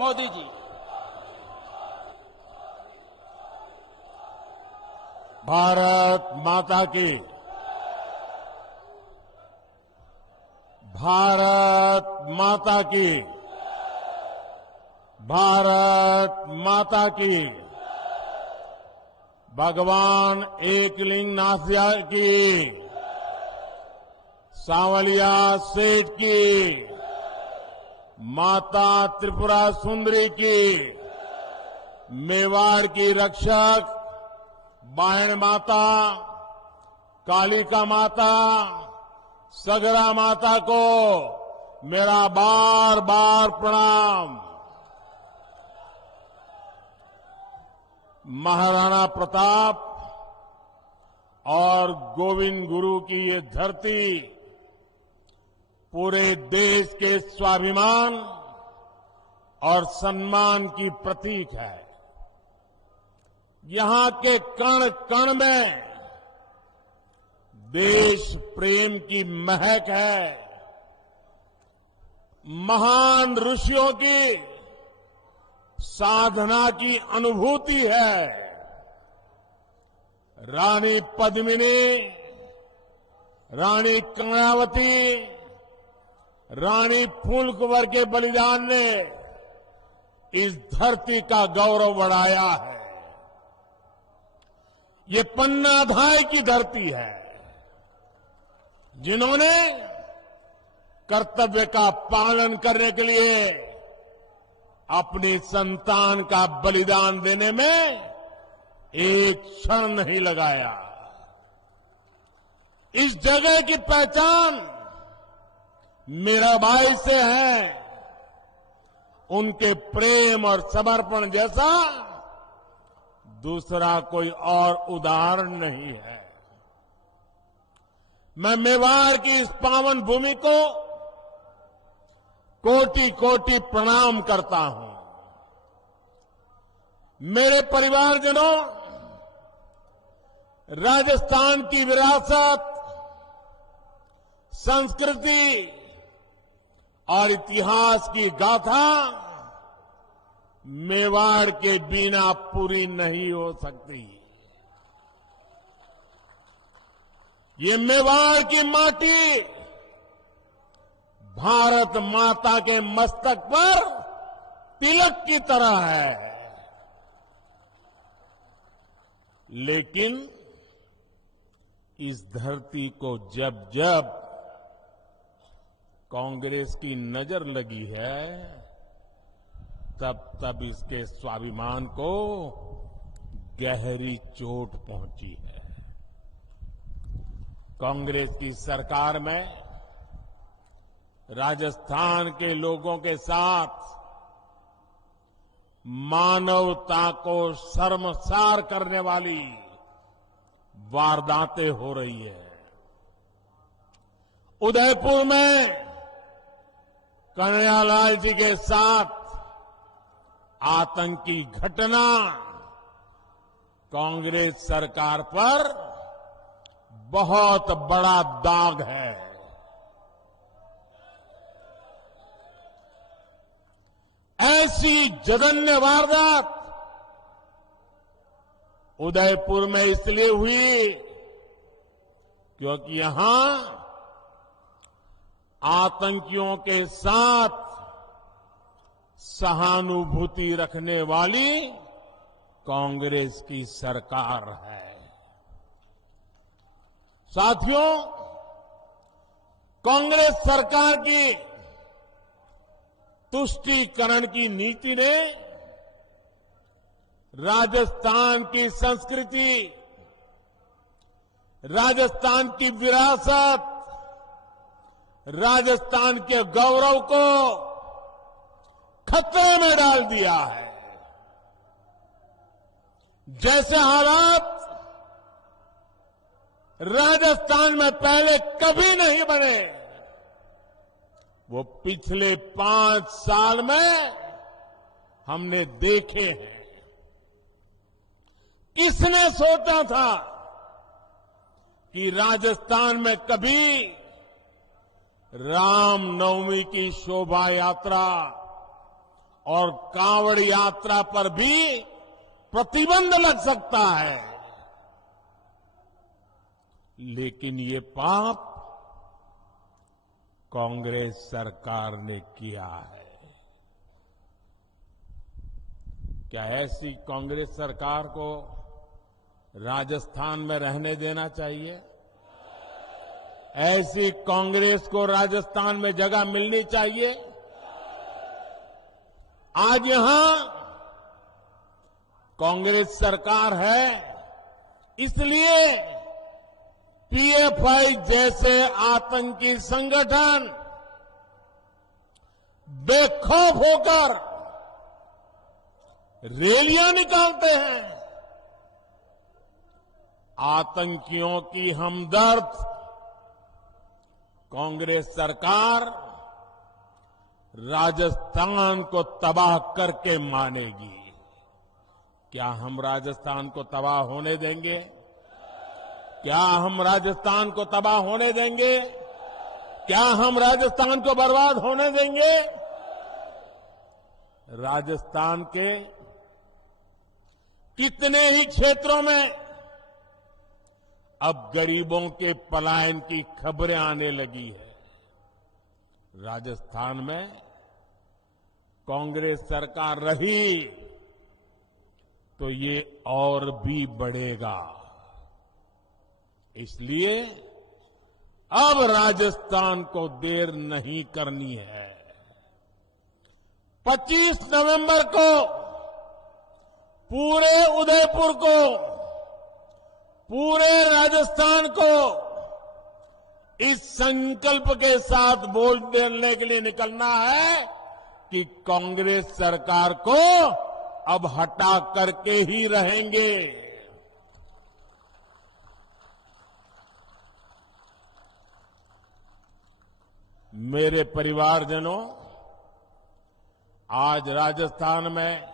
मोदी जी। भारत माता की, भारत माता की, भारत माता की, भगवान एकलिंगनाथ की, सांवलिया सेठ की, माता त्रिपुरा सुंदरी की, मेवाड़ की रक्षक बायण माता, कालिका माता, सगरा माता को मेरा बार बार प्रणाम। महाराणा प्रताप और गोविंद गुरु की ये धरती पूरे देश के स्वाभिमान और सम्मान की प्रतीक है। यहां के कण कण में देश प्रेम की महक है। महान ऋषियों की साधना की अनुभूति है। रानी पद्मिनी, रानी कर्णावती, रानी फूलकुंवर के बलिदान ने इस धरती का गौरव बढ़ाया है। ये पन्नाधाय की धरती है, जिन्होंने कर्तव्य का पालन करने के लिए अपनी संतान का बलिदान देने में एक क्षण नहीं लगाया। इस जगह की पहचान मीराबाई से है। उनके प्रेम और समर्पण जैसा दूसरा कोई और उदाहरण नहीं है। मैं मेवाड़ की इस पावन भूमि को कोटि कोटि प्रणाम करता हूं। मेरे परिवारजनों, राजस्थान की विरासत, संस्कृति और इतिहास की गाथा मेवाड़ के बिना पूरी नहीं हो सकती। ये मेवाड़ की माटी भारत माता के मस्तक पर तिलक की तरह है। लेकिन इस धरती को जब जब कांग्रेस की नजर लगी है, तब तब इसके स्वाभिमान को गहरी चोट पहुंची है। कांग्रेस की सरकार में राजस्थान के लोगों के साथ मानवता को शर्मसार करने वाली वारदातें हो रही है। उदयपुर में कन्हैयालाल जी के साथ आतंकी घटना कांग्रेस सरकार पर बहुत बड़ा दाग है। ऐसी जघन्य वारदात उदयपुर में इसलिए हुई क्योंकि यहां आतंकियों के साथ सहानुभूति रखने वाली कांग्रेस की सरकार है। साथियों, कांग्रेस सरकार की तुष्टीकरण की नीति ने राजस्थान की संस्कृति, राजस्थान की विरासत, राजस्थान के गौरव को खतरे में डाल दिया है। जैसे हालात राजस्थान में पहले कभी नहीं बने, वो पिछले 5 साल में हमने देखे हैं। किसने सोचा था कि राजस्थान में कभी रामनवमी की शोभा यात्रा और कांवड़ यात्रा पर भी प्रतिबंध लग सकता है। लेकिन ये पाप कांग्रेस सरकार ने किया है। क्या ऐसी कांग्रेस सरकार को राजस्थान में रहने देना चाहिए? ऐसी कांग्रेस को राजस्थान में जगह मिलनी चाहिए? आज यहां कांग्रेस सरकार है, इसलिए पीएफआई जैसे आतंकी संगठन बेखौफ होकर रैलियां निकालते हैं। आतंकियों की हमदर्द कांग्रेस सरकार राजस्थान को तबाह करके मानेगी। क्या हम राजस्थान को तबाह होने देंगे? क्या हम राजस्थान को तबाह होने देंगे? क्या हम राजस्थान को बर्बाद होने देंगे? राजस्थान के कितने ही क्षेत्रों में अब गरीबों के पलायन की खबरें आने लगी है। राजस्थान में कांग्रेस सरकार रही तो ये और भी बढ़ेगा। इसलिए अब राजस्थान को देर नहीं करनी है। 25 नवंबर को पूरे उदयपुर को, पूरे राजस्थान को इस संकल्प के साथ बोलने के लिए निकलना है कि कांग्रेस सरकार को अब हटा करके ही रहेंगे। मेरे परिवारजनों, आज राजस्थान में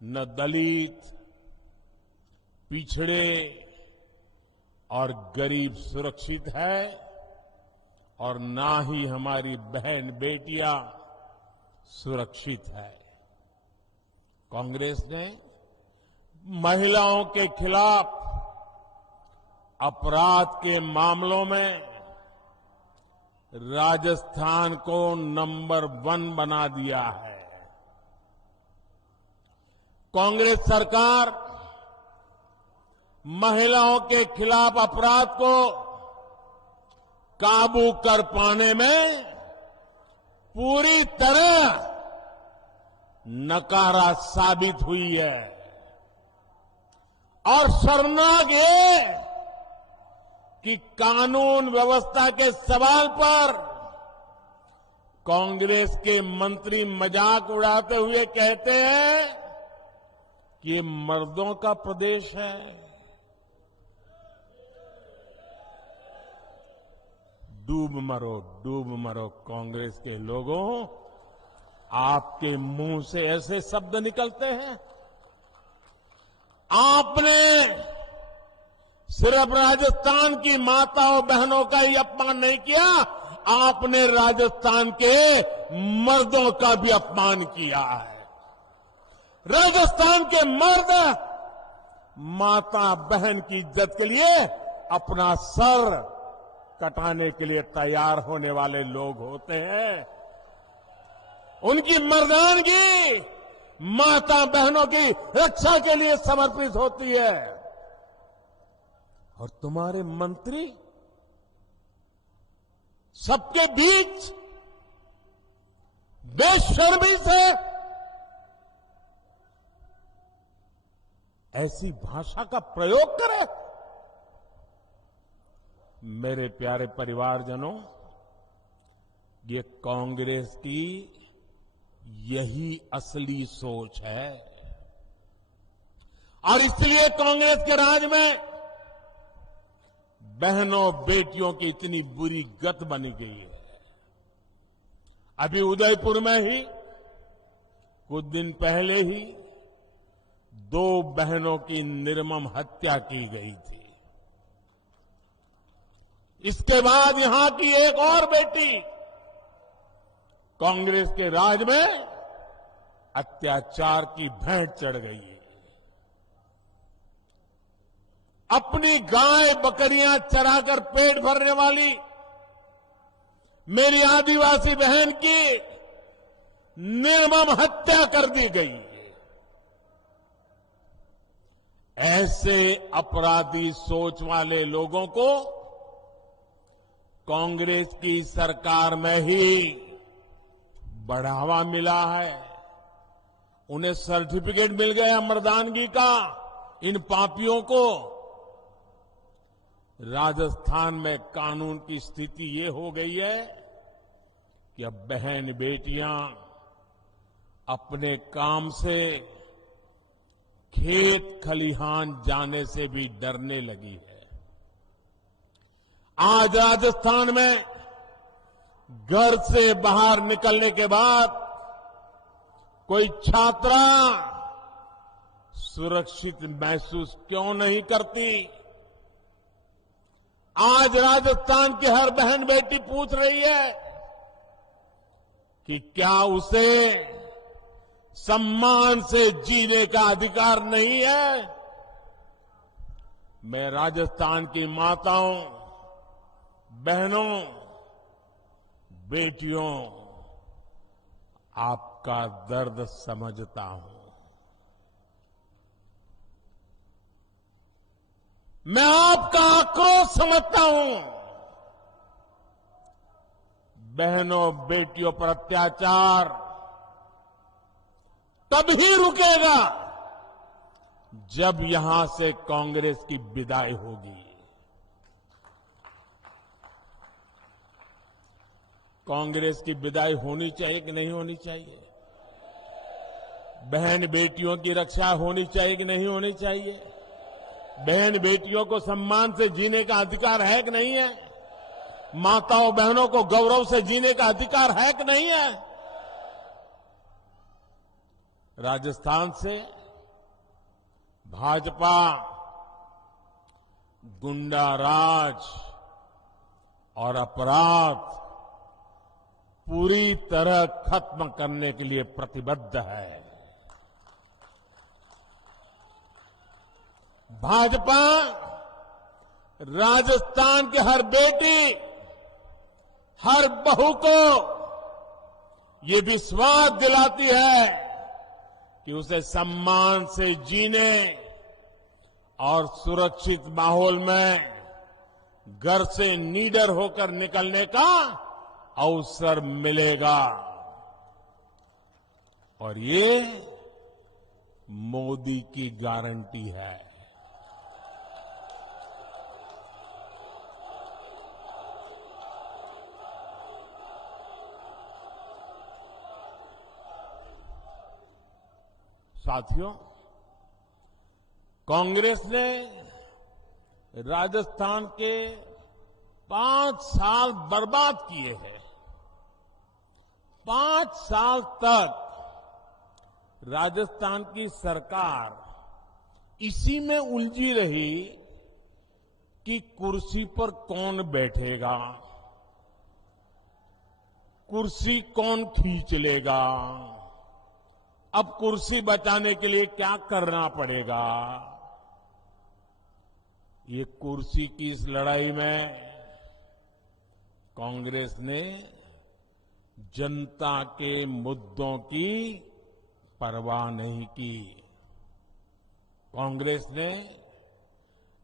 न दलित, पिछड़े और गरीब सुरक्षित है और ना ही हमारी बहन बेटियां सुरक्षित है। कांग्रेस ने महिलाओं के खिलाफ अपराध के मामलों में राजस्थान को नंबर 1 बना दिया है। कांग्रेस सरकार महिलाओं के खिलाफ अपराध को काबू कर पाने में पूरी तरह नकारा साबित हुई है। और शर्मनाक ये कि कानून व्यवस्था के सवाल पर कांग्रेस के मंत्री मजाक उड़ाते हुए कहते हैं कि ये मर्दों का प्रदेश है। डूब मरो कांग्रेस के लोगों, आपके मुंह से ऐसे शब्द निकलते हैं। आपने सिर्फ राजस्थान की माताओं बहनों का ही अपमान नहीं किया, आपने राजस्थान के मर्दों का भी अपमान किया है। राजस्थान के मर्द माता बहन की इज्जत के लिए अपना सर कटाने के लिए तैयार होने वाले लोग होते हैं। उनकी मर्दानगी माता बहनों की रक्षा के लिए समर्पित होती है। और तुम्हारे मंत्री सबके बीच बेशर्मी से ऐसी भाषा का प्रयोग करें। मेरे प्यारे परिवारजनों, ये कांग्रेस की यही असली सोच है और इसलिए कांग्रेस के राज में बहनों बेटियों की इतनी बुरी गत बनी गई है। अभी उदयपुर में ही कुछ दिन पहले ही 2 बहनों की निर्मम हत्या की गई थी। इसके बाद यहां की एक और बेटी कांग्रेस के राज में अत्याचार की भेंट चढ़ गई है। अपनी गाय बकरियां चराकर पेट भरने वाली मेरी आदिवासी बहन की निर्मम हत्या कर दी गई। ऐसे अपराधी सोच वाले लोगों को कांग्रेस की सरकार में ही बढ़ावा मिला है। उन्हें सर्टिफिकेट मिल गया मर्दानगी का। इन पापियों को राजस्थान में कानून की स्थिति ये हो गई है कि अब बहन बेटियां अपने काम से खेत खलिहान जाने से भी डरने लगी है। आज राजस्थान में घर से बाहर निकलने के बाद कोई छात्रा सुरक्षित महसूस क्यों नहीं करती? आज राजस्थान की हर बहन बेटी पूछ रही है कि क्या उसे सम्मान से जीने का अधिकार नहीं है? मैं राजस्थान की माताओं, बहनों, बेटियों, आपका दर्द समझता हूं। मैं आपका आक्रोश समझता हूं। बहनों बेटियों पर अत्याचार तभी रुकेगा जब यहां से कांग्रेस की विदाई होगी। कांग्रेस की विदाई होनी चाहिए कि नहीं होनी चाहिए? बहन बेटियों की रक्षा होनी चाहिए कि नहीं होनी चाहिए? बहन बेटियों को सम्मान से जीने का अधिकार है कि नहीं है? माताओं बहनों को गौरव से जीने का अधिकार है कि नहीं है? राजस्थान से भाजपा गुंडा राज और अपराध पूरी तरह खत्म करने के लिए प्रतिबद्ध है। भाजपा राजस्थान की हर बेटी, हर बहू को ये विश्वास दिलाती है कि उसे सम्मान से जीने और सुरक्षित माहौल में घर से निडर होकर निकलने का अवसर मिलेगा। और ये मोदी की गारंटी है। साथियों, कांग्रेस ने राजस्थान के 5 साल बर्बाद किए हैं। 5 साल तक राजस्थान की सरकार इसी में उलझी रही कि कुर्सी पर कौन बैठेगा, कुर्सी कौन खींच लेगा, अब कुर्सी बचाने के लिए क्या करना पड़ेगा। ये कुर्सी की इस लड़ाई में कांग्रेस ने जनता के मुद्दों की परवाह नहीं की। कांग्रेस ने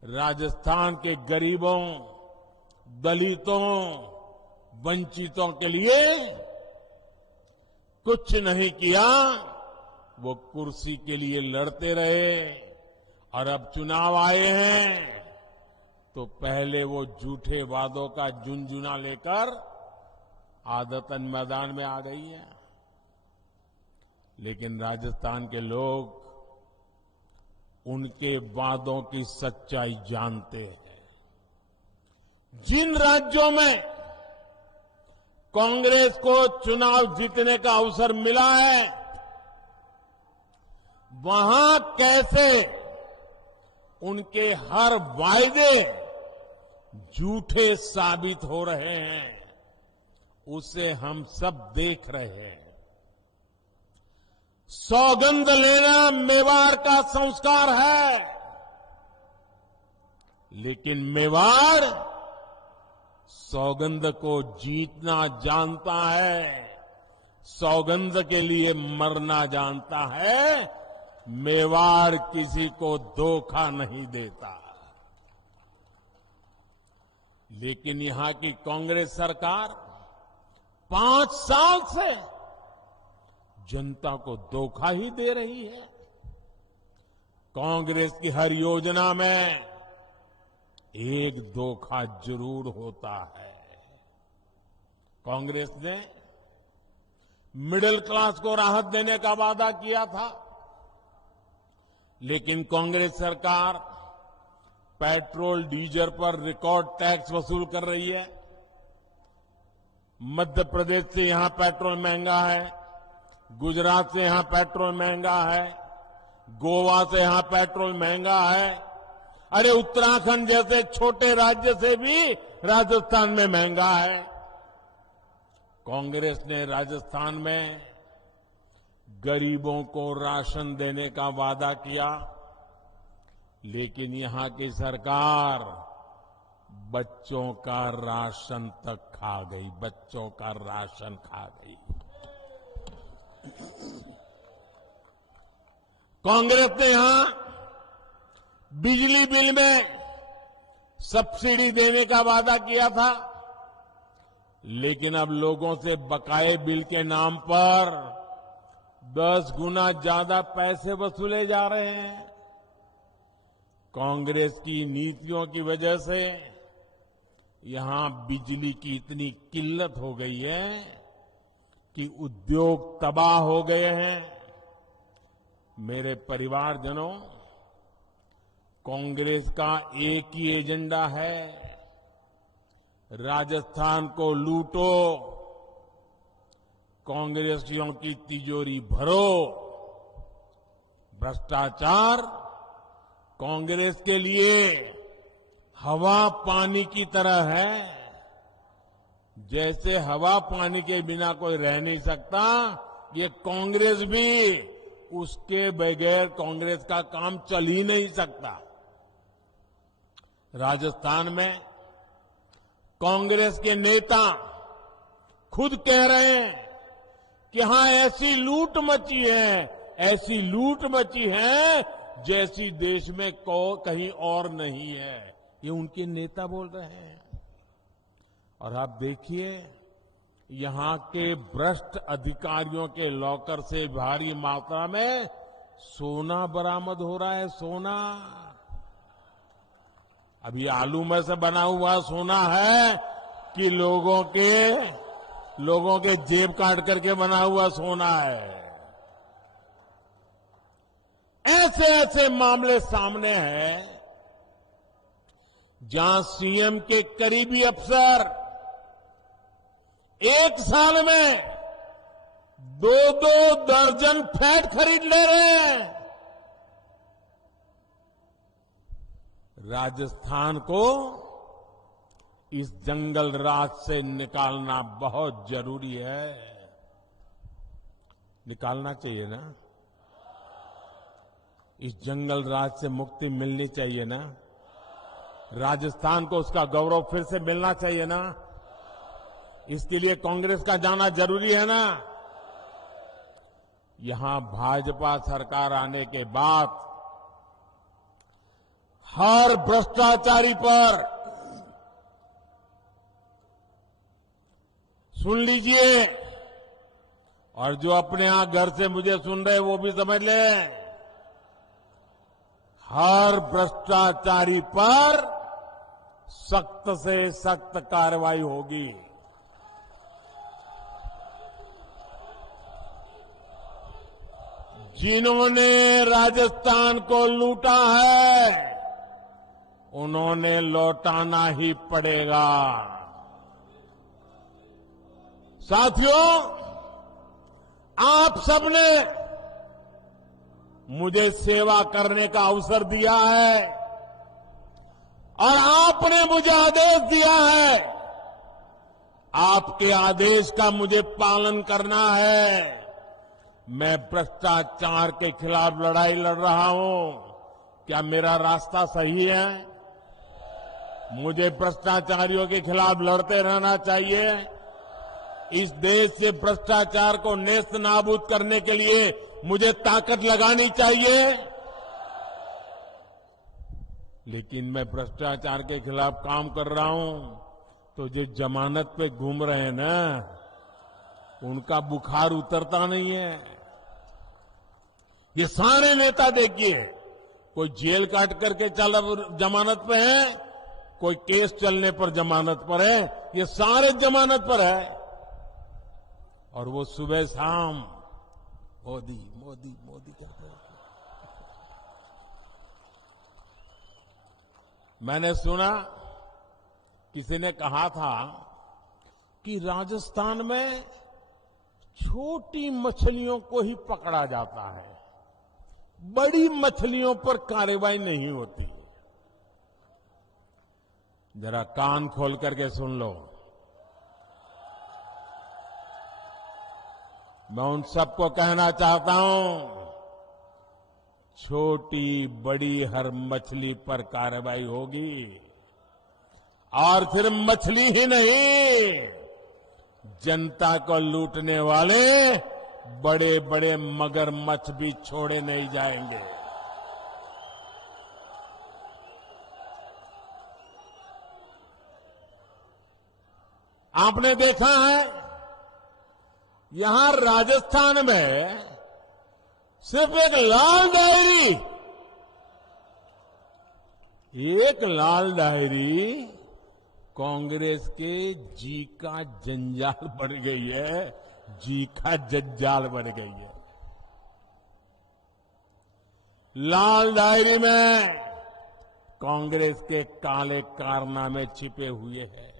राजस्थान के गरीबों, दलितों, वंचितों के लिए कुछ नहीं किया। वो कुर्सी के लिए लड़ते रहे और अब चुनाव आए हैं तो पहले वो झूठे वादों का झुनझुना लेकर आदतन मैदान में आ गई है। लेकिन राजस्थान के लोग उनके वादों की सच्चाई जानते हैं। जिन राज्यों में कांग्रेस को चुनाव जीतने का अवसर मिला है, वहां कैसे उनके हर वायदे झूठे साबित हो रहे हैं, उसे हम सब देख रहे हैं। सौगंध लेना मेवाड़ का संस्कार है, लेकिन मेवाड़ सौगंध को जीतना जानता है, सौगंध के लिए मरना जानता है। मेवाड़ किसी को धोखा नहीं देता। लेकिन यहां की कांग्रेस सरकार 5 साल से जनता को धोखा ही दे रही है। कांग्रेस की हर योजना में एक धोखा जरूर होता है। कांग्रेस ने मिडिल क्लास को राहत देने का वादा किया था, लेकिन कांग्रेस सरकार पेट्रोल डीजल पर रिकॉर्ड टैक्स वसूल कर रही है। मध्य प्रदेश से यहां पेट्रोल महंगा है, गुजरात से यहां पेट्रोल महंगा है, गोवा से यहां पेट्रोल महंगा है। अरे उत्तराखंड जैसे छोटे राज्य से भी राजस्थान में महंगा है। कांग्रेस ने राजस्थान में गरीबों को राशन देने का वादा किया, लेकिन यहां की सरकार बच्चों का राशन तक खा गई, बच्चों का राशन खा गई। कांग्रेस ने यहां बिजली बिल में सब्सिडी देने का वादा किया था, लेकिन अब लोगों से बकाये बिल के नाम पर 10 गुना ज्यादा पैसे वसूले जा रहे हैं। कांग्रेस की नीतियों की वजह से यहां बिजली की इतनी किल्लत हो गई है कि उद्योग तबाह हो गए हैं। मेरे परिवारजनों, कांग्रेस का एक ही एजेंडा है, राजस्थान को लूटो, कांग्रेसियों की तिजोरी भरो। भ्रष्टाचार कांग्रेस के लिए हवा पानी की तरह है। जैसे हवा पानी के बिना कोई रह नहीं सकता, ये कांग्रेस भी उसके बगैर कांग्रेस का काम चल ही नहीं सकता। राजस्थान में कांग्रेस के नेता खुद कह रहे हैं कि हां ऐसी लूट मची है, ऐसी लूट मची है जैसी देश में कहीं और नहीं है। ये उनके नेता बोल रहे हैं। और आप देखिए, यहां के भ्रष्ट अधिकारियों के लॉकर से भारी मात्रा में सोना बरामद हो रहा है। सोना अभी आलू में से बना हुआ सोना है कि लोगों के जेब काट करके बना हुआ सोना है। ऐसे ऐसे मामले सामने हैं जहां सीएम के करीबी अफसर एक साल में 2-2 दर्जन फ्लैट खरीद ले रहे हैं। राजस्थान को इस जंगल राज से निकालना बहुत जरूरी है। निकालना चाहिए ना? इस जंगल राज से मुक्ति मिलनी चाहिए ना? राजस्थान को उसका गौरव फिर से मिलना चाहिए ना? इसके लिए कांग्रेस का जाना जरूरी है ना? यहां भाजपा सरकार आने के बाद हर भ्रष्टाचारी पर सुन लीजिए, और जो अपने यहां घर से मुझे सुन रहे वो भी समझ लें, हर भ्रष्टाचारी पर सख्त से सख्त कार्रवाई होगी। जिन्होंने राजस्थान को लूटा है उन्होंने लौटाना ही पड़ेगा। साथियों, आप सबने मुझे सेवा करने का अवसर दिया है और आपने मुझे आदेश दिया है। आपके आदेश का मुझे पालन करना है। मैं भ्रष्टाचार के खिलाफ लड़ाई लड़ रहा हूं। क्या मेरा रास्ता सही है? मुझे भ्रष्टाचारियों के खिलाफ लड़ते रहना चाहिए। इस देश से भ्रष्टाचार को नेस्त नाबूद करने के लिए मुझे ताकत लगानी चाहिए। लेकिन मैं भ्रष्टाचार के खिलाफ काम कर रहा हूं तो जो जमानत पे घूम रहे हैं ना, उनका बुखार उतरता नहीं है। ये सारे नेता देखिए, कोई जेल काट करके जमानत पे है, कोई केस चलने पर जमानत पर है, ये सारे जमानत पर है। और वो सुबह शाम मोदी मोदी मोदी करते हैं। मैंने सुना किसी ने कहा था कि राजस्थान में छोटी मछलियों को ही पकड़ा जाता है, बड़ी मछलियों पर कार्रवाई नहीं होती। जरा कान खोल करके सुन लो। मैं उन सबको कहना चाहता हूं, छोटी बड़ी हर मछली पर कार्रवाई होगी। और फिर मछली ही नहीं, जनता को लूटने वाले बड़े बड़े मगरमच्छ भी छोड़े नहीं जाएंगे। आपने देखा है, यहां राजस्थान में सिर्फ एक लाल डायरी कांग्रेस के जी का जंजाल बन गई है, जी का जंजाल बन गई है। लाल डायरी में कांग्रेस के काले कारनामे छिपे हुए हैं।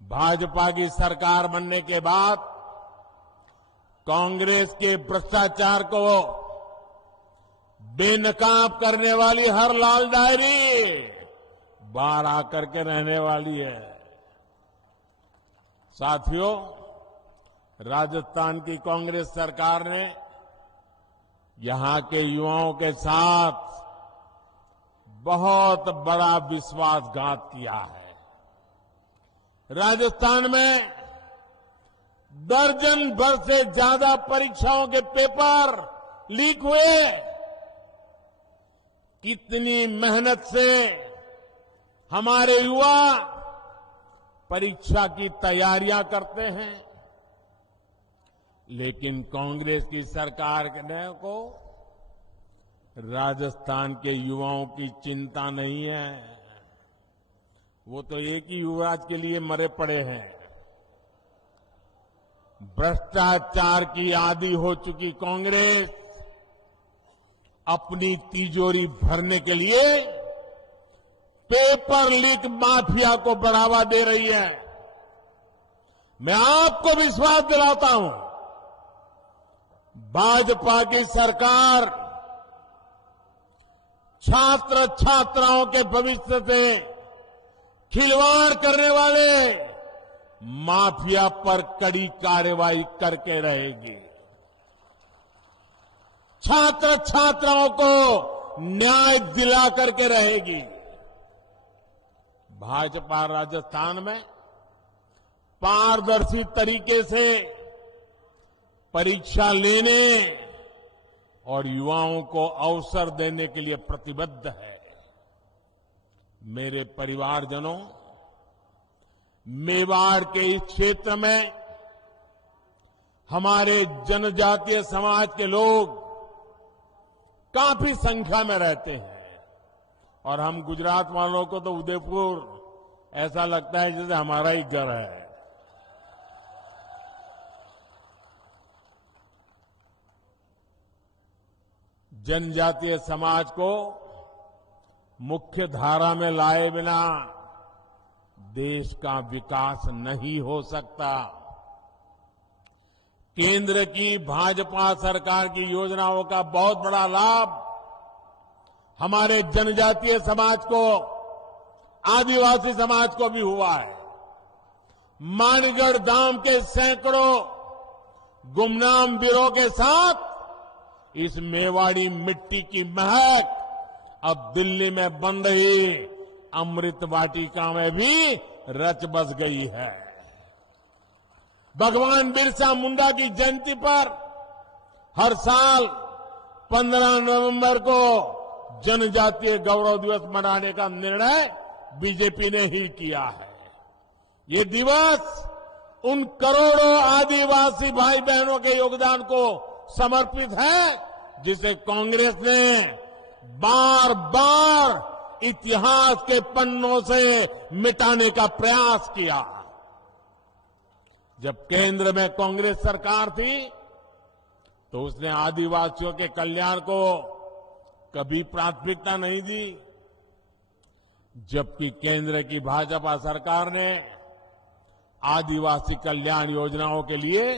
भाजपा की सरकार बनने के बाद कांग्रेस के भ्रष्टाचार को बेनकाब करने वाली हर लाल डायरी बाहर आकर के रहने वाली है। साथियों, राजस्थान की कांग्रेस सरकार ने यहां के युवाओं के साथ बहुत बड़ा विश्वासघात किया है। राजस्थान में दर्जन भर से ज्यादा परीक्षाओं के पेपर लीक हुए। कितनी मेहनत से हमारे युवा परीक्षा की तैयारियां करते हैं, लेकिन कांग्रेस की सरकार को राजस्थान के युवाओं की चिंता नहीं है। वो तो एक ही युवराज के लिए मरे पड़े हैं। भ्रष्टाचार की आदी हो चुकी कांग्रेस अपनी तिजोरी भरने के लिए पेपर लीक माफिया को बढ़ावा दे रही है। मैं आपको विश्वास दिलाता हूं, भाजपा की सरकार छात्र छात्राओं के भविष्य से खिलवाड़ करने वाले माफिया पर कड़ी कार्रवाई करके रहेगी। छात्र छात्राओं को न्याय दिला करके रहेगी। भाजपा राजस्थान में पारदर्शी तरीके से परीक्षा लेने और युवाओं को अवसर देने के लिए प्रतिबद्ध है। मेरे परिवारजनों, मेवाड़ के इस क्षेत्र में हमारे जनजातीय समाज के लोग काफी संख्या में रहते हैं और हम गुजरात वालों को तो उदयपुर ऐसा लगता है जैसे हमारा ही घर है। जनजातीय समाज को मुख्य धारा में लाए बिना देश का विकास नहीं हो सकता। केंद्र की भाजपा सरकार की योजनाओं का बहुत बड़ा लाभ हमारे जनजातीय समाज को, आदिवासी समाज को भी हुआ है। मानगढ़ धाम के सैकड़ों गुमनाम वीरों के साथ इस मेवाड़ी मिट्टी की महक अब दिल्ली में बन रही अमृत वाटिका में भी रच बस गई है। भगवान बिरसा मुंडा की जयंती पर हर साल 15 नवंबर को जनजातीय गौरव दिवस मनाने का निर्णय बीजेपी ने ही किया है। ये दिवस उन करोड़ों आदिवासी भाई बहनों के योगदान को समर्पित है जिसे कांग्रेस ने बार बार इतिहास के पन्नों से मिटाने का प्रयास किया। जब केंद्र में कांग्रेस सरकार थी तो उसने आदिवासियों के कल्याण को कभी प्राथमिकता नहीं दी, जबकि केंद्र की भाजपा सरकार ने आदिवासी कल्याण योजनाओं के लिए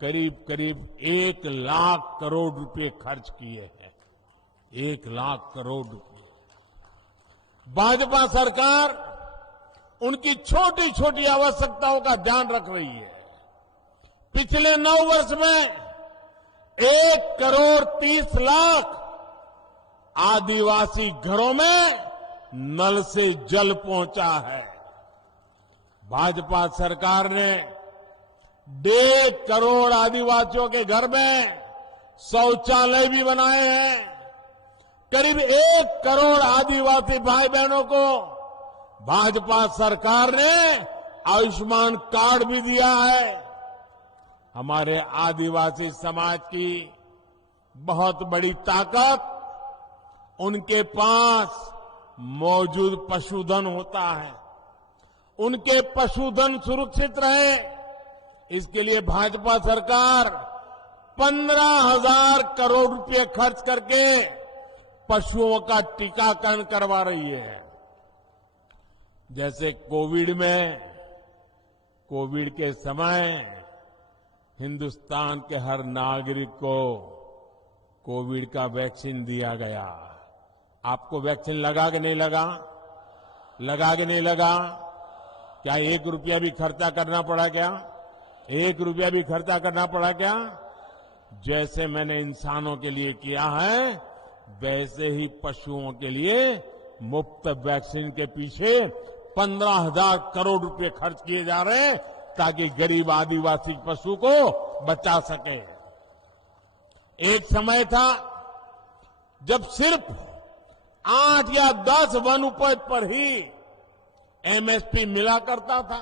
करीब करीब 1 लाख करोड़ रुपए खर्च किए हैं। 1 लाख करोड़ रुपए। भाजपा सरकार उनकी छोटी छोटी आवश्यकताओं का ध्यान रख रही है। पिछले 9 वर्ष में 1,30,00,000 आदिवासी घरों में नल से जल पहुंचा है। भाजपा सरकार ने 1.5 करोड़ आदिवासियों के घर में शौचालय भी बनाए हैं। करीब 1 करोड़ आदिवासी भाई बहनों को भाजपा सरकार ने आयुष्मान कार्ड भी दिया है। हमारे आदिवासी समाज की बहुत बड़ी ताकत उनके पास मौजूद पशुधन होता है। उनके पशुधन सुरक्षित रहे, इसके लिए भाजपा सरकार 15,000 करोड़ रुपए खर्च करके पशुओं का टीकाकरण करवा रही है। जैसे कोविड के समय हिंदुस्तान के हर नागरिक को कोविड का वैक्सीन दिया गया। आपको वैक्सीन लगा कि नहीं लगा? लगा कि नहीं लगा? क्या 1 रुपया भी खर्चा करना पड़ा क्या? 1 रुपया भी खर्चा करना पड़ा क्या? जैसे मैंने इंसानों के लिए किया है, वैसे ही पशुओं के लिए मुफ्त वैक्सीन के पीछे 15,000 करोड़ रुपए खर्च किए जा रहे हैं ताकि गरीब आदिवासी पशु को बचा सके। एक समय था जब सिर्फ 8 या 10 वन उपज पर ही एमएसपी मिला करता था।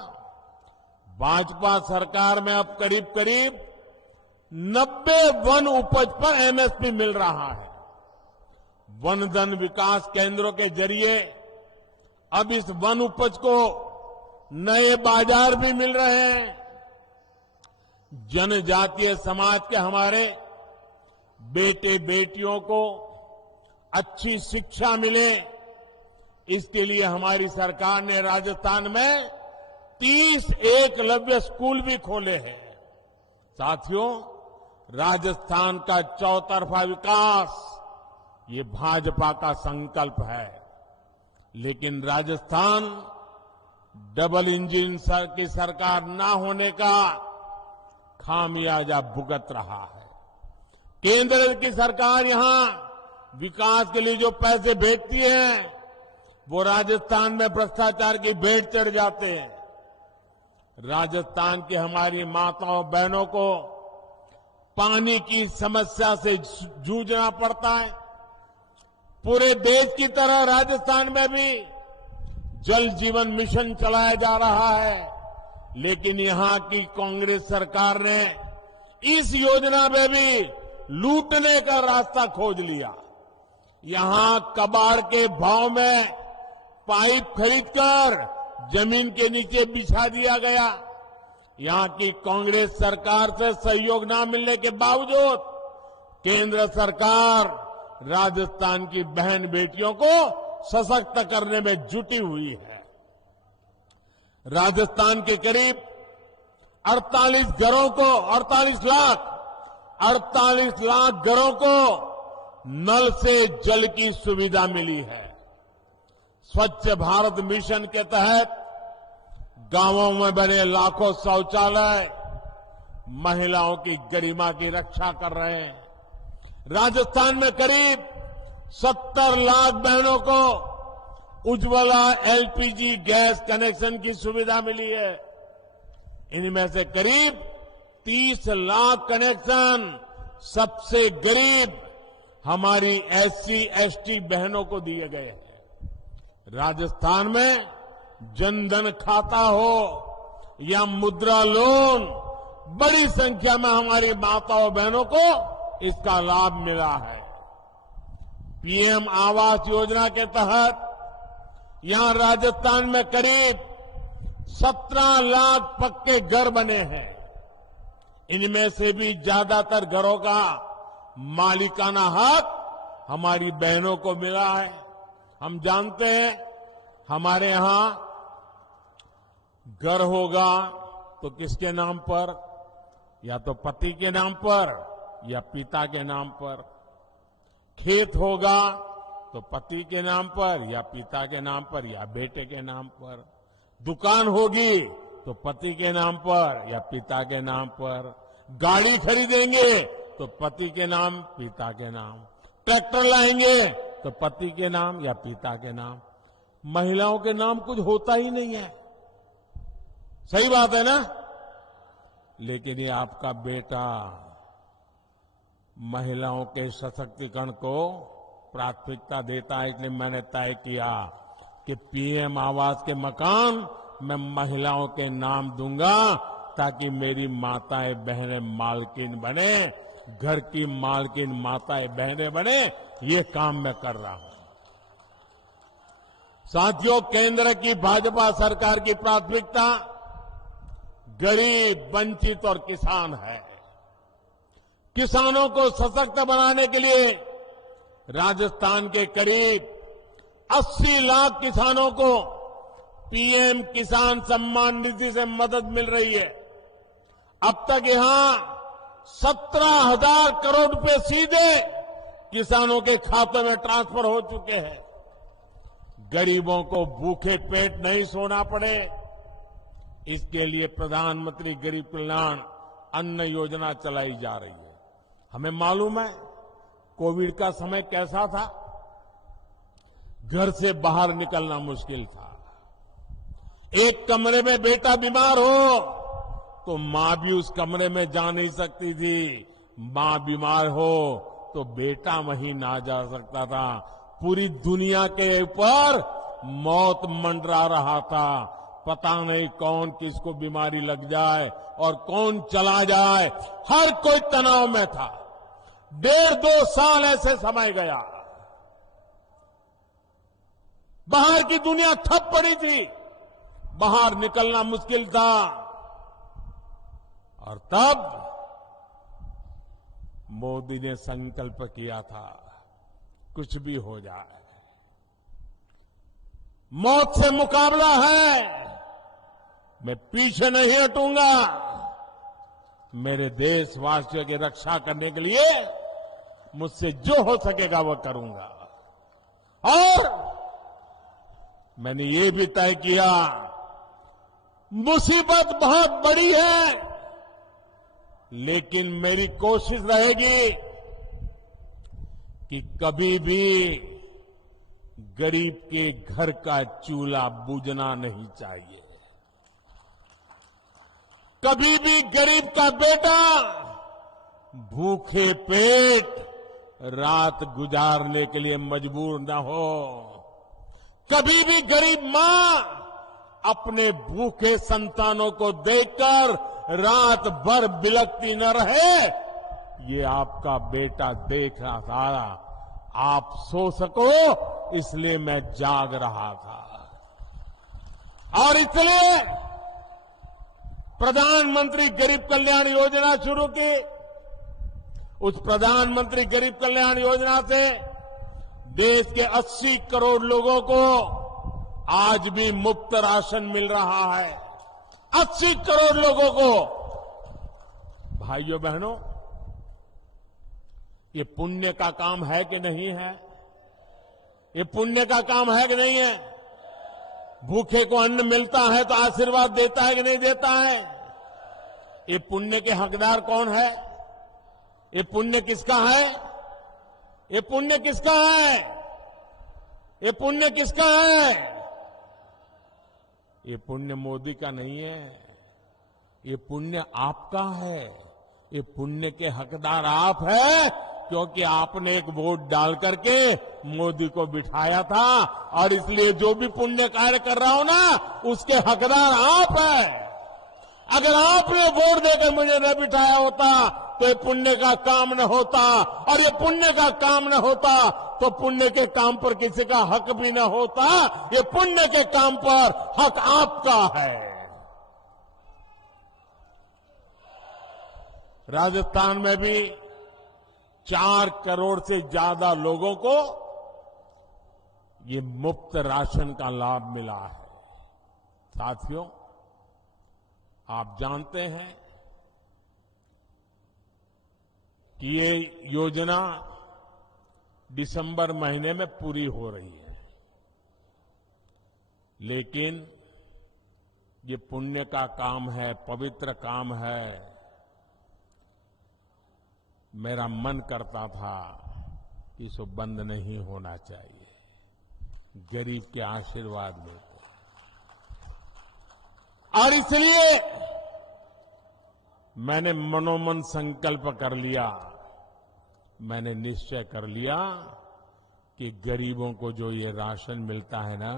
भाजपा सरकार में अब करीब करीब 90 वन उपज पर एमएसपी मिल रहा है। वन धन विकास केंद्रों के जरिए अब इस वन उपज को नए बाजार भी मिल रहे हैं। जनजातीय समाज के हमारे बेटे बेटियों को अच्छी शिक्षा मिले, इसके लिए हमारी सरकार ने राजस्थान में 30 एकलव्य स्कूल भी खोले हैं। साथियों, राजस्थान का चौतरफा विकास ये भाजपा का संकल्प है, लेकिन राजस्थान डबल इंजन की सरकार ना होने का खामियाजा भुगत रहा है। केंद्र की सरकार यहां विकास के लिए जो पैसे भेजती है वो राजस्थान में भ्रष्टाचार की भेंट चढ़ जाते हैं। राजस्थान की हमारी माताओं बहनों को पानी की समस्या से जूझना पड़ता है। पूरे देश की तरह राजस्थान में भी जल जीवन मिशन चलाया जा रहा है, लेकिन यहां की कांग्रेस सरकार ने इस योजना में भी लूटने का रास्ता खोज लिया। यहां कबाड़ के भाव में पाइप खरीदकर जमीन के नीचे बिछा दिया गया। यहां की कांग्रेस सरकार से सहयोग न मिलने के बावजूद केंद्र सरकार राजस्थान की बहन बेटियों को सशक्त करने में जुटी हुई है। राजस्थान के करीब 48 लाख घरों को नल से जल की सुविधा मिली है। स्वच्छ भारत मिशन के तहत गांवों में बने लाखों शौचालय महिलाओं की गरिमा की रक्षा कर रहे हैं। राजस्थान में करीब 70 लाख बहनों को उज्ज्वला एलपीजी गैस कनेक्शन की सुविधा मिली है। इनमें से करीब 30 लाख कनेक्शन सबसे गरीब हमारी एससी एसटी बहनों को दिए गए हैं। राजस्थान में जनधन खाता हो या मुद्रा लोन, बड़ी संख्या में हमारी माताओं बहनों को इसका लाभ मिला है। पीएम आवास योजना के तहत यहां राजस्थान में करीब 17 लाख पक्के घर बने हैं। इनमें से भी ज्यादातर घरों का मालिकाना हक हमारी बहनों को मिला है। हम जानते हैं हमारे यहां घर होगा तो किसके नाम पर, या तो पति के नाम पर या पिता के नाम पर। खेत होगा तो पति के नाम पर या पिता के नाम पर या बेटे के नाम पर। दुकान होगी तो पति के नाम पर या पिता के नाम पर। गाड़ी खरीदेंगे तो पति के नाम पिता के नाम। ट्रैक्टर लाएंगे तो पति के नाम या पिता के नाम। महिलाओं के नाम कुछ होता ही नहीं है। सही बात है ना? लेकिन ये आपका बेटा महिलाओं के सशक्तिकरण को प्राथमिकता देता है। इसलिए मैंने तय किया कि पीएम आवास के मकान मैं महिलाओं के नाम दूंगा, ताकि मेरी माताएं बहनें मालकिन बने, घर की मालकिन माताएं बहनें बने। ये काम मैं कर रहा हूं। साथियों, केंद्र की भाजपा सरकार की प्राथमिकता गरीब, वंचित और किसान है। किसानों को सशक्त बनाने के लिए राजस्थान के करीब 80 लाख किसानों को पीएम किसान सम्मान निधि से मदद मिल रही है। अब तक यहां 17,000 करोड़ रुपए सीधे किसानों के खातों में ट्रांसफर हो चुके हैं। गरीबों को भूखे पेट नहीं सोना पड़े, इसके लिए प्रधानमंत्री गरीब कल्याण अन्न योजना चलाई जा रही है। हमें मालूम है कोविड का समय कैसा था। घर से बाहर निकलना मुश्किल था। एक कमरे में बेटा बीमार हो तो मां भी उस कमरे में जा नहीं सकती थी। मां बीमार हो तो बेटा वहीं ना जा सकता था। पूरी दुनिया के ऊपर मौत मंडरा रहा था। पता नहीं कौन किसको बीमारी लग जाए और कौन चला जाए। हर कोई तनाव में था। 1.5-2 साल ऐसे समय गया। बाहर की दुनिया ठप पड़ी थी, बाहर निकलना मुश्किल था। और तब मोदी ने संकल्प किया था, कुछ भी हो जाए, मौत से मुकाबला है, मैं पीछे नहीं हटूंगा। मेरे देशवासियों की रक्षा करने के लिए मुझसे जो हो सकेगा वो करूंगा। और मैंने ये भी तय किया, मुसीबत बहुत बड़ी है, लेकिन मेरी कोशिश रहेगी कि कभी भी गरीब के घर का चूल्हा बुझना नहीं चाहिए। कभी भी गरीब का बेटा भूखे पेट रात गुजारने के लिए मजबूर न हो। कभी भी गरीब मां अपने भूखे संतानों को देखकर रात भर बिलखती न रहे। ये आपका बेटा देख रहा था। आप सो सको इसलिए मैं जाग रहा था। और इसलिए प्रधानमंत्री गरीब कल्याण योजना शुरू की। उस प्रधानमंत्री गरीब कल्याण योजना से देश के 80 करोड़ लोगों को आज भी मुफ्त राशन मिल रहा है। 80 करोड़ लोगों को। भाइयों बहनों, ये पुण्य का काम है कि नहीं है? ये पुण्य का काम है कि नहीं है? भूखे को अन्न मिलता है तो आशीर्वाद देता है कि नहीं देता है? ये पुण्य के हकदार कौन है? ये पुण्य किसका है? ये पुण्य किसका है? ये पुण्य किसका है? ये पुण्य मोदी का नहीं है, ये पुण्य आपका है। ये पुण्य के हकदार आप हैं, क्योंकि आपने एक वोट डाल करके मोदी को बिठाया था, और इसलिए जो भी पुण्य कार्य कर रहा हो ना, उसके हकदार आप हैं। अगर आपने वोट देकर मुझे न बिठाया होता तो ये पुण्य का काम न होता, और ये पुण्य का काम न होता तो पुण्य के काम पर किसी का हक भी न होता। ये पुण्य के काम पर हक आपका है। राजस्थान में भी 4 करोड़ से ज्यादा लोगों को ये मुफ्त राशन का लाभ मिला है। साथियों, आप जानते हैं कि ये योजना दिसंबर महीने में पूरी हो रही है, लेकिन ये पुण्य का काम है, पवित्र काम है। मेरा मन करता था कि इसको बंद नहीं होना चाहिए, गरीब के आशीर्वाद में। और इसलिए मैंने मनोमन संकल्प कर लिया, मैंने निश्चय कर लिया कि गरीबों को जो ये राशन मिलता है ना,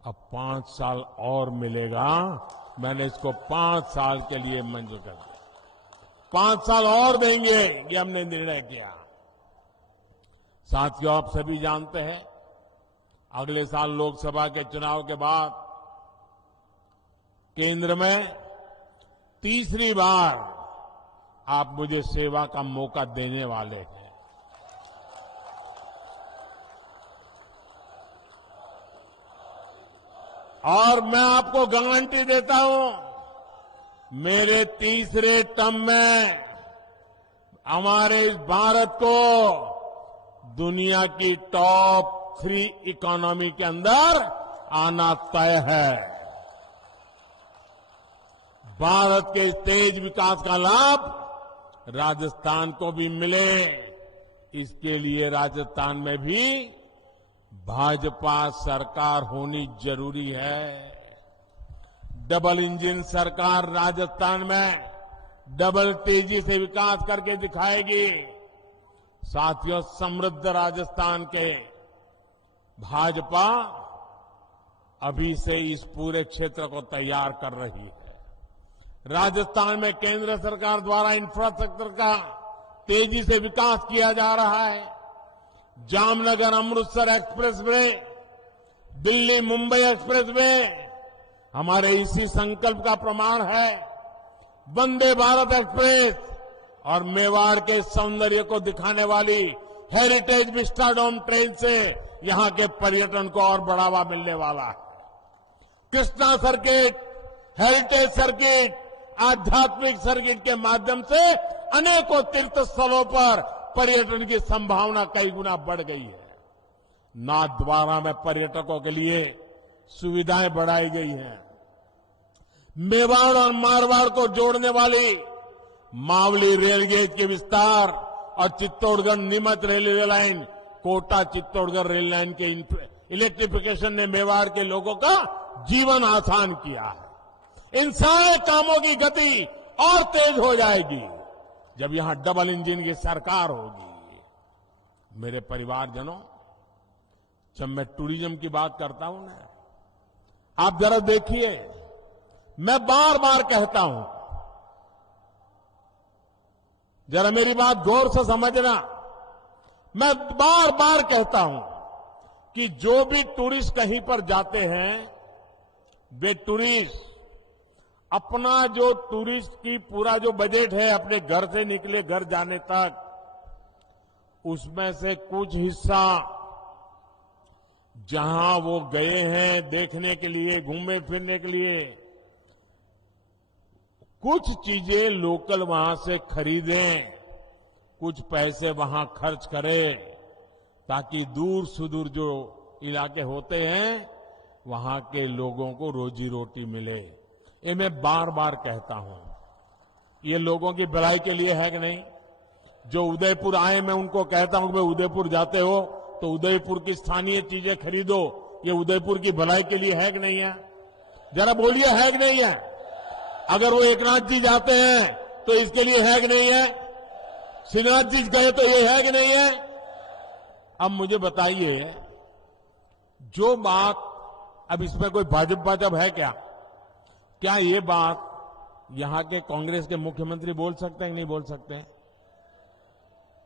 अब 5 साल और मिलेगा। मैंने इसको 5 साल के लिए मंजूर कर दिया। 5 साल और देंगे, ये हमने निर्णय किया। साथियों, आप सभी जानते हैं, अगले साल लोकसभा के चुनाव के बाद केंद्र में तीसरी बार आप मुझे सेवा का मौका देने वाले हैं। और मैं आपको गारंटी देता हूं, मेरे तीसरे टर्म में हमारे इस भारत को दुनिया की टॉप 3 इकोनॉमी के अंदर आना तय है। भारत के तेज विकास का लाभ राजस्थान को भी मिले, इसके लिए राजस्थान में भी भाजपा सरकार होनी जरूरी है। डबल इंजन सरकार राजस्थान में डबल तेजी से विकास करके दिखाएगी। साथियों, समृद्ध राजस्थान के भाजपा अभी से इस पूरे क्षेत्र को तैयार कर रही है। राजस्थान में केंद्र सरकार द्वारा इंफ्रास्ट्रक्चर का तेजी से विकास किया जा रहा है। Jamnagar Amritsar express way, Delhi Mumbai express way हमारे इसी संकल्प का प्रमाण है। वंदे भारत एक्सप्रेस और मेवाड़ के सौंदर्य को दिखाने वाली हेरिटेज विस्टाडोम ट्रेन से यहां के पर्यटन को और बढ़ावा मिलने वाला है। कृष्णा सर्किट, हेरिटेज सर्किट, आध्यात्मिक सर्किट के माध्यम से अनेकों तीर्थ स्थलों पर पर्यटन की संभावना कई गुना बढ़ गई है। नाथद्वारा में पर्यटकों के लिए सुविधाएं बढ़ाई गई हैं। मेवाड़ और मारवाड़ को जोड़ने वाली मावली रेलगेज के विस्तार और Chittorgarh Neemuch railway line, Kota Chittorgarh rail line के इलेक्ट्रिफिकेशन ने मेवाड़ के लोगों का जीवन आसान किया है। इन सारे कामों की गति और तेज हो जाएगी जब यहां डबल इंजन की सरकार होगी। मेरे परिवारजनों, जब मैं टूरिज्म की बात करता हूं ना, आप जरा देखिए, मैं बार बार कहता हूं, जरा मेरी बात गौर से समझना। मैं बार बार कहता हूं कि जो भी टूरिस्ट कहीं पर जाते हैं, वे टूरिस्ट अपना जो टूरिस्ट की पूरा जो बजट है अपने घर से निकले घर जाने तक, उसमें से कुछ हिस्सा जहां वो गए हैं देखने के लिए, घूमने फिरने के लिए, कुछ चीजें लोकल वहां से खरीदें, कुछ पैसे वहां खर्च करें, ताकि दूर सुदूर जो इलाके होते हैं वहां के लोगों को रोजी रोटी मिले। ये मैं बार बार कहता हूं। ये लोगों की भलाई के लिए है कि नहीं? जो उदयपुर आए, मैं उनको कहता हूं कि भाई उदयपुर जाते हो तो उदयपुर की स्थानीय चीजें खरीदो। ये उदयपुर की भलाई के लिए है कि नहीं है? जरा बोलिए, है कि नहीं है? अगर वो एकनाथ जी जाते हैं तो इसके लिए है कि नहीं है? श्रीनाथ जी गए तो ये है कि नहीं है? अब मुझे बताइए, जो बात, अब इसमें कोई भाजपा है क्या? क्या ये बात यहां के कांग्रेस के मुख्यमंत्री बोल सकते हैं कि नहीं बोल सकते हैं?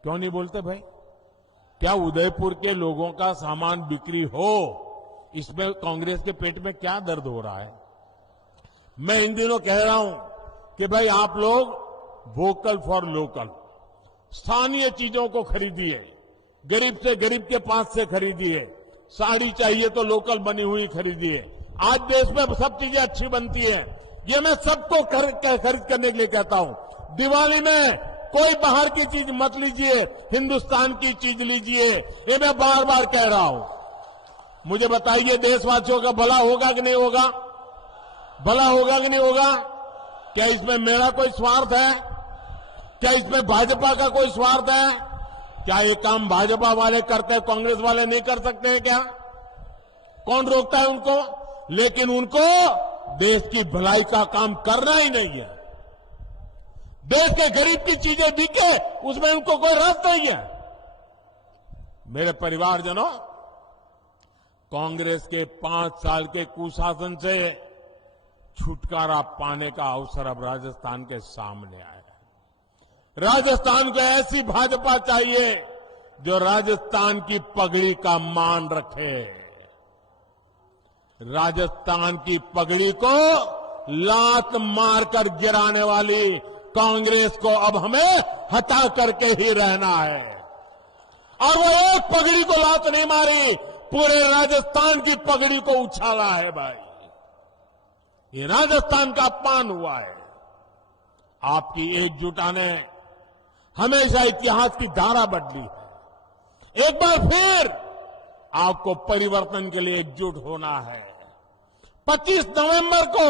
क्यों नहीं बोलते भाई? क्या उदयपुर के लोगों का सामान बिक्री हो, इसमें कांग्रेस के पेट में क्या दर्द हो रहा है? मैं इन दिनों कह रहा हूं कि भाई आप लोग वोकल फॉर लोकल, स्थानीय चीजों को खरीदिए, गरीब से गरीब के पास से खरीदिए। साड़ी चाहिए तो लोकल बनी हुई खरीदिए। आज देश में सब चीजें अच्छी बनती है, ये मैं सबको खरीद करने के लिए कहता हूं। दिवाली में कोई बाहर की चीज मत लीजिए, हिंदुस्तान की चीज लीजिए, ये मैं बार बार कह रहा हूं। मुझे बताइए, देशवासियों का भला होगा कि नहीं होगा? भला होगा कि नहीं होगा? क्या इसमें मेरा कोई स्वार्थ है? क्या इसमें भाजपा का कोई स्वार्थ है? क्या ये काम भाजपा वाले करते हैं, कांग्रेस वाले नहीं कर सकते हैं क्या? कौन रोकता है उनको? लेकिन उनको देश की भलाई का काम करना ही नहीं है। देश के गरीब की चीजें बिके, उसमें उनको कोई रस नहीं है। मेरे परिवारजनों, कांग्रेस के 5 साल के कुशासन से छुटकारा पाने का अवसर अब राजस्थान के सामने आया है। राजस्थान को ऐसी भाजपा चाहिए जो राजस्थान की पगड़ी का मान रखे। राजस्थान की पगड़ी को लात मारकर गिराने वाली कांग्रेस को अब हमें हटा करके ही रहना है। और वो एक पगड़ी को लात नहीं मारी, पूरे राजस्थान की पगड़ी को उछाला है भाई। ये राजस्थान का अपमान हुआ है। आपकी एकजुटता ने हमेशा इतिहास की धारा बदली है। एक बार फिर आपको परिवर्तन के लिए एकजुट होना है। 25 नवंबर को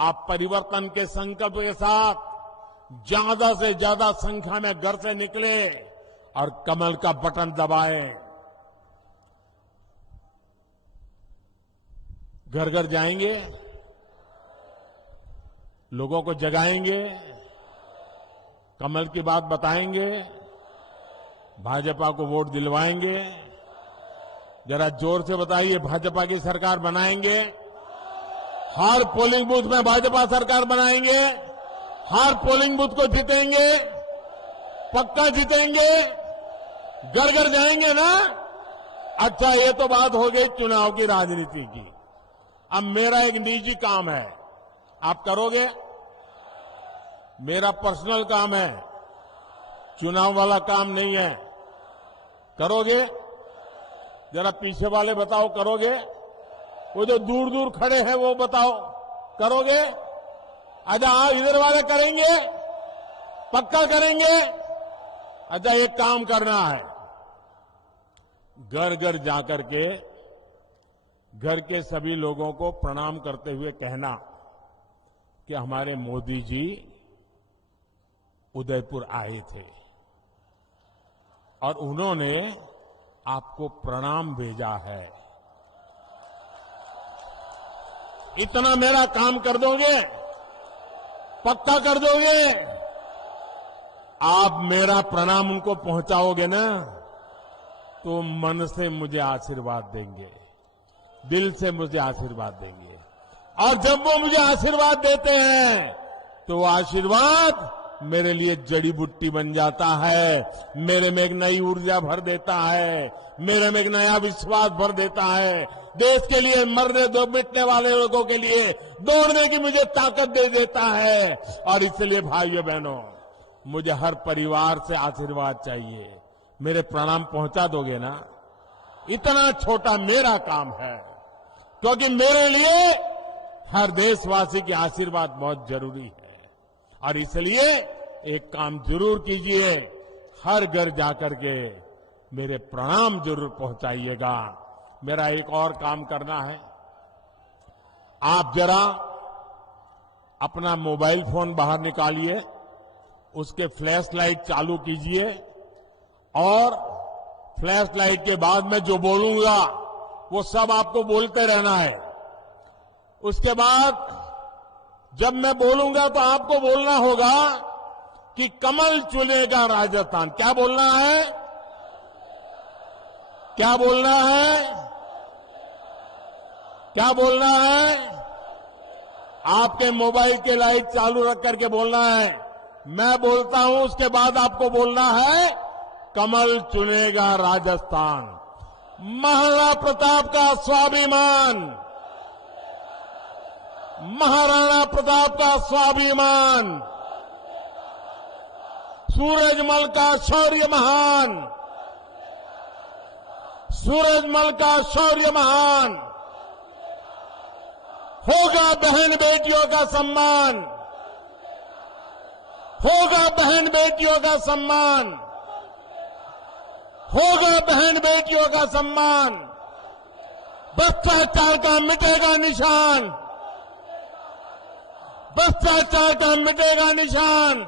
आप परिवर्तन के संकल्प के साथ ज्यादा से ज्यादा संख्या में घर से निकले और कमल का बटन दबाएं। घर घर जाएंगे, लोगों को जगाएंगे, कमल की बात बताएंगे, भाजपा को वोट दिलवाएंगे। जरा जोर से बताइए, भाजपा की सरकार बनाएंगे? हर पोलिंग बूथ में भाजपा सरकार बनाएंगे? हर पोलिंग बूथ को जीतेंगे? पक्का जीतेंगे? घर घर जाएंगे ना? अच्छा, ये तो बात हो गई चुनाव की राजनीति की। अब मेरा एक निजी काम है, आप करोगे? मेरा पर्सनल काम है, चुनाव वाला काम नहीं है। करोगे? जरा पीछे वाले बताओ, करोगे? वो जो दूर दूर खड़े हैं वो बताओ, करोगे? अच्छा, इधर वाले करेंगे? पक्का करेंगे? अच्छा, एक काम करना है, घर घर जाकर के घर के सभी लोगों को प्रणाम करते हुए कहना कि हमारे मोदी जी उदयपुर आए थे और उन्होंने आपको प्रणाम भेजा है। इतना मेरा काम कर दोगे? पक्का कर दोगे? आप मेरा प्रणाम उनको पहुंचाओगे ना, तो मन से मुझे आशीर्वाद देंगे, दिल से मुझे आशीर्वाद देंगे। और जब वो मुझे आशीर्वाद देते हैं तो वो आशीर्वाद मेरे लिए जड़ी बूटी बन जाता है, मेरे में एक नई ऊर्जा भर देता है, मेरे में एक नया विश्वास भर देता है। देश के लिए मरने दो मिटने वाले लोगों के लिए दौड़ने की मुझे ताकत दे देता है। और इसलिए भाइयों बहनों, मुझे हर परिवार से आशीर्वाद चाहिए। मेरे प्रणाम पहुंचा दोगे ना? इतना छोटा मेरा काम है, क्योंकि मेरे लिए हर देशवासी के आशीर्वाद बहुत जरूरी है। और इसलिए एक काम जरूर कीजिए, हर घर जाकर के मेरे प्रणाम जरूर पहुंचाइएगा। मेरा एक और काम करना है, आप जरा अपना मोबाइल फोन बाहर निकालिए, उसके फ्लैश लाइट चालू कीजिए और फ्लैश लाइट के बाद मैं जो बोलूंगा वो सब आपको बोलते रहना है। उसके बाद जब मैं बोलूंगा तो आपको बोलना होगा कि कमल चुनेगा राजस्थान। क्या बोलना है? क्या बोलना है? क्या बोलना है? आपके मोबाइल के लाइट चालू रख करके बोलना है। मैं बोलता हूं, उसके बाद आपको बोलना है कमल चुनेगा राजस्थान। महाराणा प्रताप का स्वाभिमान, महाराणा प्रताप का स्वाभिमान, सूरजमल का शौर्य महान, सूरजमल का शौर्य महान। होगा बहन बेटियों का सम्मान, होगा बहन बेटियों का सम्मान, होगा बहन बेटियों का सम्मान। भ्रष्टाचार का मिटेगा निशान, भ्रष्टाचार का मिटेगा निशान,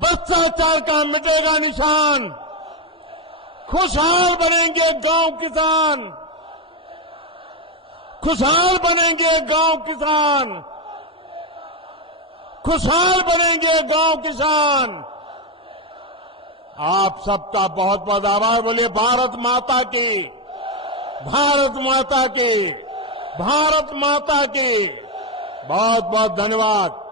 भ्रष्टाचार का मिटेगा निशान। खुशहाल बनेंगे गांव किसान, खुशहाल बनेंगे गांव किसान, खुशहाल बनेंगे गांव किसान। आप सबका बहुत बहुत आभार। बोलिए भारत माता की, भारत माता की, भारत माता की। बहुत बहुत धन्यवाद।